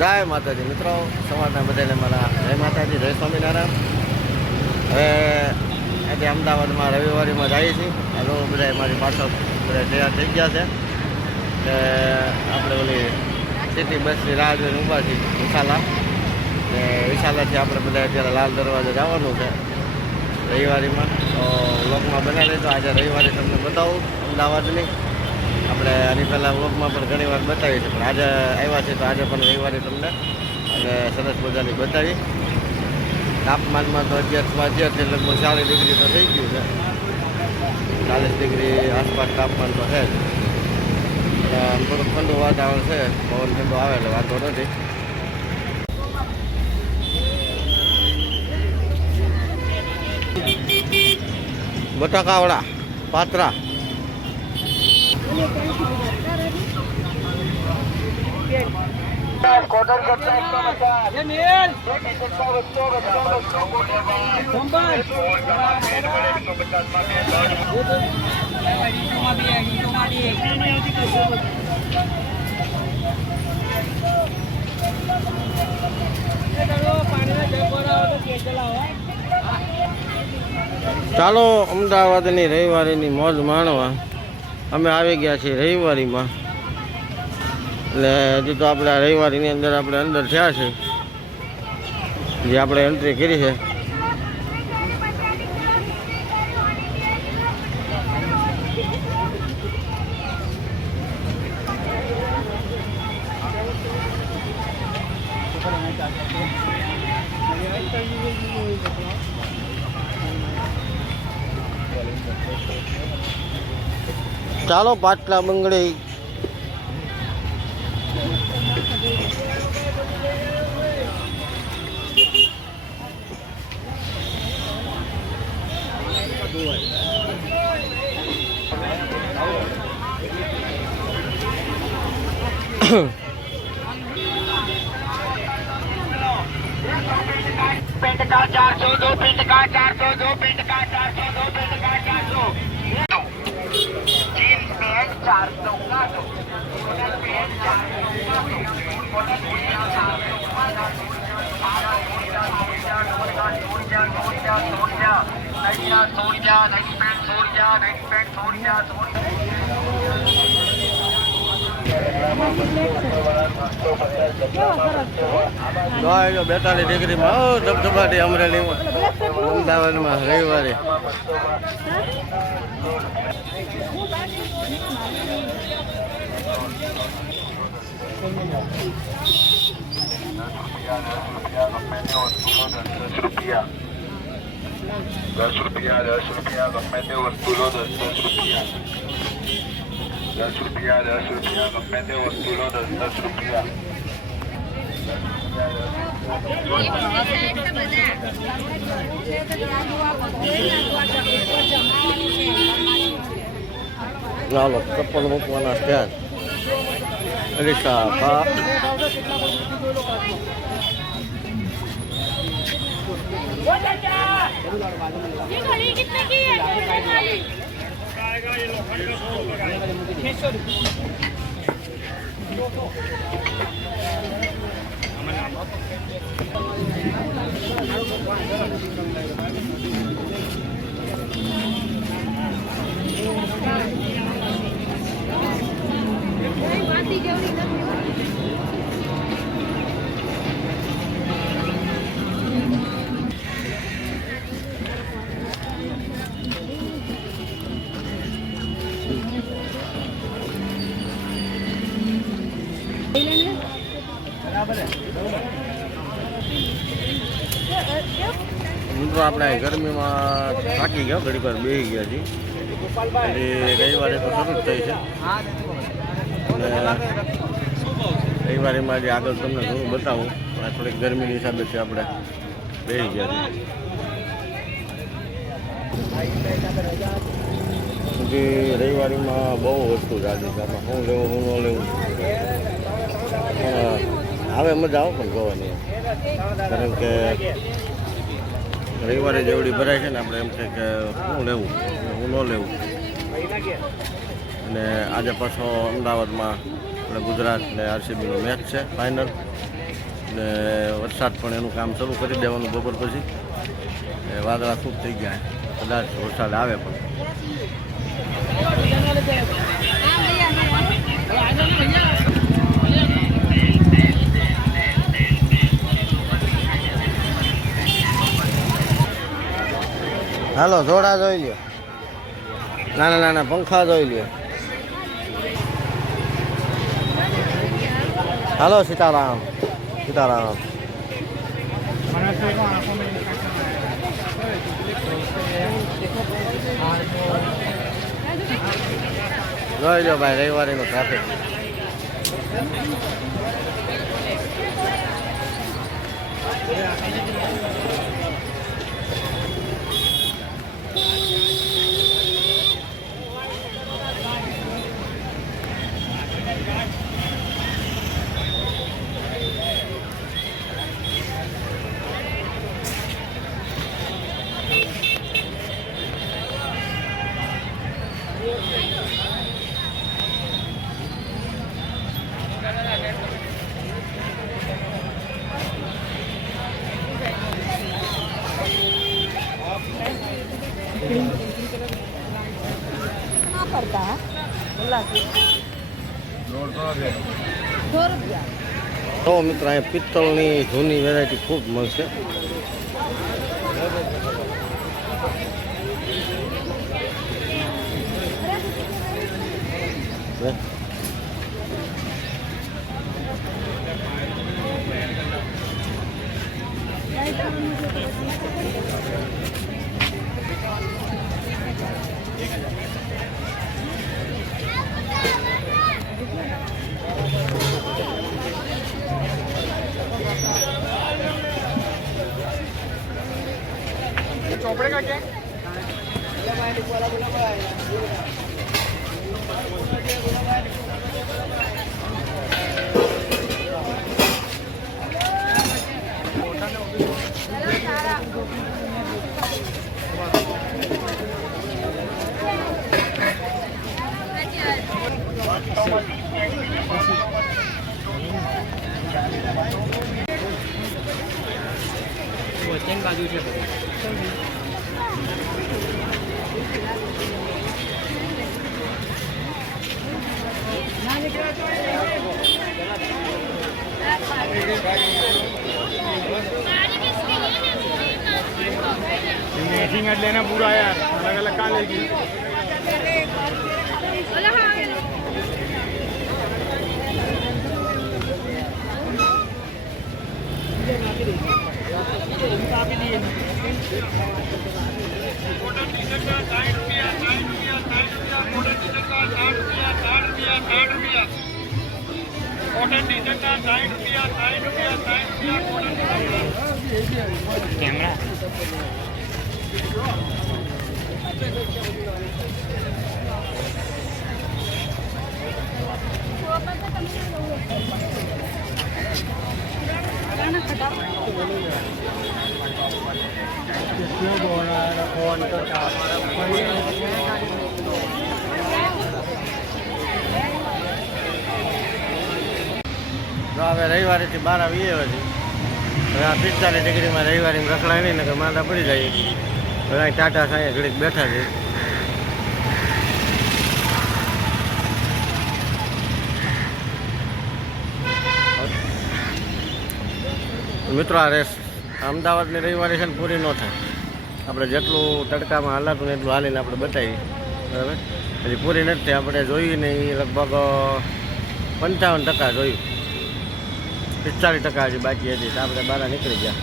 જય માતાજી મિત્રો, સવારના બધાને મારા જય માતાજી, જય સ્વામિનારાયણ. હવે આજે અમદાવાદમાં રવિવારીમાં જઈએ છીએ. હાલો બધા મારી પાછળ બધા તૈયાર થઈ ગયા છે કે આપણે ઓલી સિટી બસની રાહ જોઈને ઊભા છીએ વિશાલા. ને વિશાલાથી આપણે બધા અત્યારે લાલ દરવાજા જવાનું છે રવિવારીમાં. તો વ્લોગમાં બનાવી લેજો. આજે રવિવારે તમને બતાવું અમદાવાદની. આપણે આની પહેલાં વ્લોગમાં પણ ઘણી વાર બતાવી છે, પણ આજે આવ્યા છે તો આજે પણ રવિવારે તમને અને સરસ મજાની બતાવી. તાપમાનમાં તો 11 છે, લગભગ 40 ડિગ્રી તો થઈ ગયું છે. 40 ડિગ્રી આસપાસ તાપમાન તો છે જ. આમ થોડુંક ઠંડુ વાતાવરણ છે, પવન ઠંડો આવે એટલે વાંધો નથી. બટાકાવાળા પાત્રા કોટર કરતા ચાલો અમદાવાદની રવિવારીની મોજ માણવા અમે આવી ગયા છીએ રવિવારીમાં. એટલે હજુ તો આપણે આ રવિવારીની અંદર આપણે અંદર થયા છે, જે આપણે એન્ટ્રી કરી છે. ચાલો પાટલા બંગડી पेंट का 402 पेंट का 402 पेंट का 402 पेंट का 400 जींस पैंट 400 का दो कॉटन पैंट 42 ડિગ્રીમાં ધબધબાટી અમરેલીમાં અમદાવાદમાં રવિવારે. ₹10 ગમે તે વસ્તુ લો, ₹10 ગમે તે વસ્તુ લો, ₹10. ચાલો ચપ્પલ મૂકવાના સ્ટેન્ડ રિક્ષા પા कितने की है? મિત્રો આપણે ગરમીમાં થાકી ગયા, ઘડી પર બેસી ગયા છીએ. રવિવારે તો શરૂ જ થઈ છે અને રવિવારેમાં જે આગળ તમને ઘણું બતાવું, પણ થોડીક ગરમીની હિસાબેથી આપણે બેસી ગયા છીએ. રવિવારીમાં બહુ વસ્તુ જાગી છે, આમાં શું લેવું શું ન લેવું. હવે મજા આવે પણ જોવાની, કારણ કે રવિવારે જેવડી ભરાય છે ને, આપણે એમ છે કે શું લેવું શું ન લેવું. અને આજે પાછો અમદાવાદમાં આપણે ગુજરાત ને આરસીબીનો મેચ છે ફાઇનલ. એટલે વરસાદ પણ એનું કામ શરૂ કરી દેવાનું બપોર પછી. વાદળા ખૂબ થઈ ગયા, કદાચ વરસાદ આવે પણ. હાલો જોડા જોઈ લ્યો, નાના નાના પંખા જોઈ લ્યો. હાલો સીતારામ સીતારામ. જોઈ લો ભાઈ રવિવારીનું ટ્રાફિક. पड़ता है તો મિત્ર અહીંયા પિત્તળની જૂની વેરાયટી ખૂબ મળશે. चौपड़े का क्या बाजू से मैचिंग लेना पूरा यार, अलग अलग कहाँ लेगी. कैमरा फोन तो હવે રવિવારેથી બહાર આવીએ પછી. હવે આ 45 ડિગ્રીમાં રવિવારીમાં રખડાય નહીં, નકર માંદા પડી જાય. હવે અહીં ટાટા સાંઈ ઘડીક બેઠા છે. મિત્રો આ રેસ અમદાવાદની રવિવારે છે ને પૂરી ન થાય. આપણે જેટલું તડકામાં હાલાતું ને એટલું હાલીને આપણે બતાવીએ, બરાબર. હજી પૂરી નથી થઈ. આપણે જોયું ને એ લગભગ 55% જોયું, 45% હજી બાકી હતી. તો આપણે બહાર નીકળી ગયા.